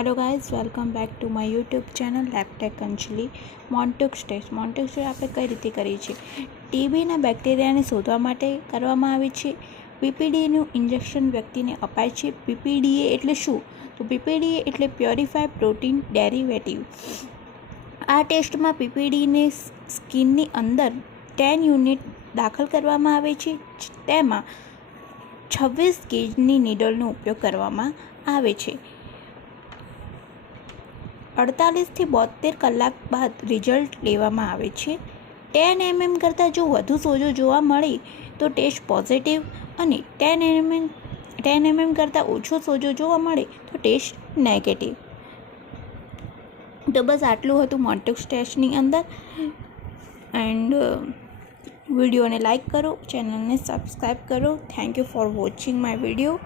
Hello guys, welcome back to my YouTube channel labtech Anjali. Mantoux test આપણે કઈ રીતે કરીએ છીએ? ટીબીના બેક્ટેરિયાને શોધવા માટે કરવામાં આવે છે. પીપીડીનું ઇન્જેક્શન વ્યક્તિને અપાય છે. પીપીડીએ એટલે શું? તો પીપીડીએ એટલે પ્યોરિફાઈડ પ્રોટીન ડેરિવેટિવ. આ ટેસ્ટમાં પીપીડીને સ્કિનની અંદર 10 યુનિટ દાખલ કરવામાં આવે છે. તેમાં 26 ગેજની નીડલનો ઉપયોગ કરવામાં આવે છે. 48 થી 72 કલાક બાદ રિઝલ્ટ લેવામાં આવે છે. 10 mm કરતાં જો વધુ સોજો જોવા મળે તો ટેસ્ટ પોઝિટિવ અને 10 mm કરતાં ઓછો સોજો જોવા મળે તો ટેસ્ટ નેગેટિવ. તો બસ આટલું હતું મોન્ટેક્સ ટેસ્ટની અંદર. એન્ડ વિડીયોને લાઈક કરો, ચેનલને સબસ્ક્રાઈબ કરો. Thank you for watching my video.